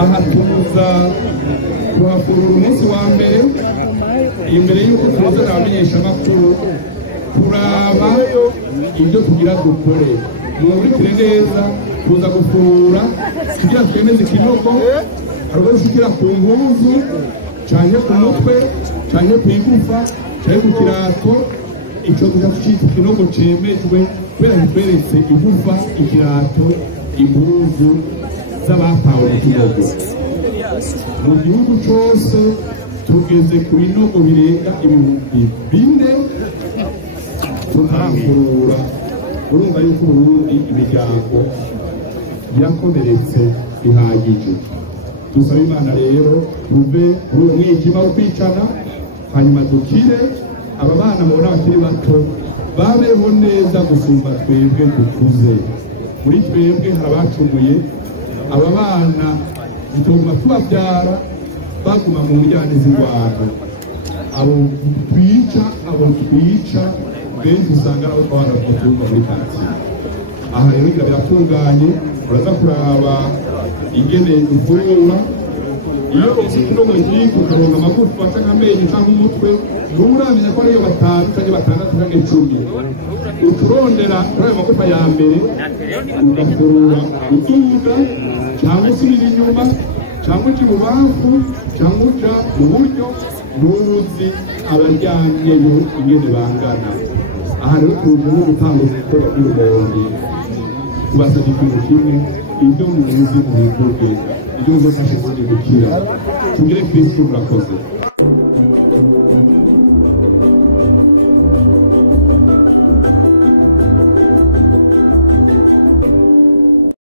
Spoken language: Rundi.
aha tuza kuhafurura umunsi wa mbere imbere y'uko tuza n'abamenyeshamakuru kuraba ibyo tugira dukore muburikire neza tuza gufurura kugira twemeze ikinogo haruguru ushikira ku mpuzu canke ku mutwe canke ku igufa canke ku kirato ico tuja tucita ikinogo cemejwe kubera kitweretse igufa ikirato impuzu z'abapawe ikinogo mu gihugu cose tugeze ku binogo birenga ibihumbi 4 tutarafurura urumva yuko Burundi imiryango yakomeretse bihagije dusaba Imana rero tuve kuri uwo mwijima wo kwicana hanyuma dukire aba bana mubona bakiri bato babeho neza gusumba twebwe dukuze muri twebwe hari abacumuye aba bana bituma tubabyara baguma mu njyane z'indwara abo twica benshi usanga ari abo twabana bakutumva muri karitsiye aha rero ngira biratunganye uraza kuraba ingene ufungura iyo ukino mu gihugu ukaronka amagufa cyangwa amenyo cyangwa umutwe nturamenya ko ariyo 5 cyangwa 6 cyangwa 10 uturondera kuri ayo magufa ya mbere ugafurura utuga cyangwa usubira inyuma cyangwa uca ibubamfu cyangwa uca mu buryo ntuzi abaryamyeyo ingene bangana aha rero tuje no gutanga gukora k'urubondi kubasaba ikintu kimwe ibyo muzi mu bivuge ibyo bizofasha kundi gukira tugire Kristo murakoze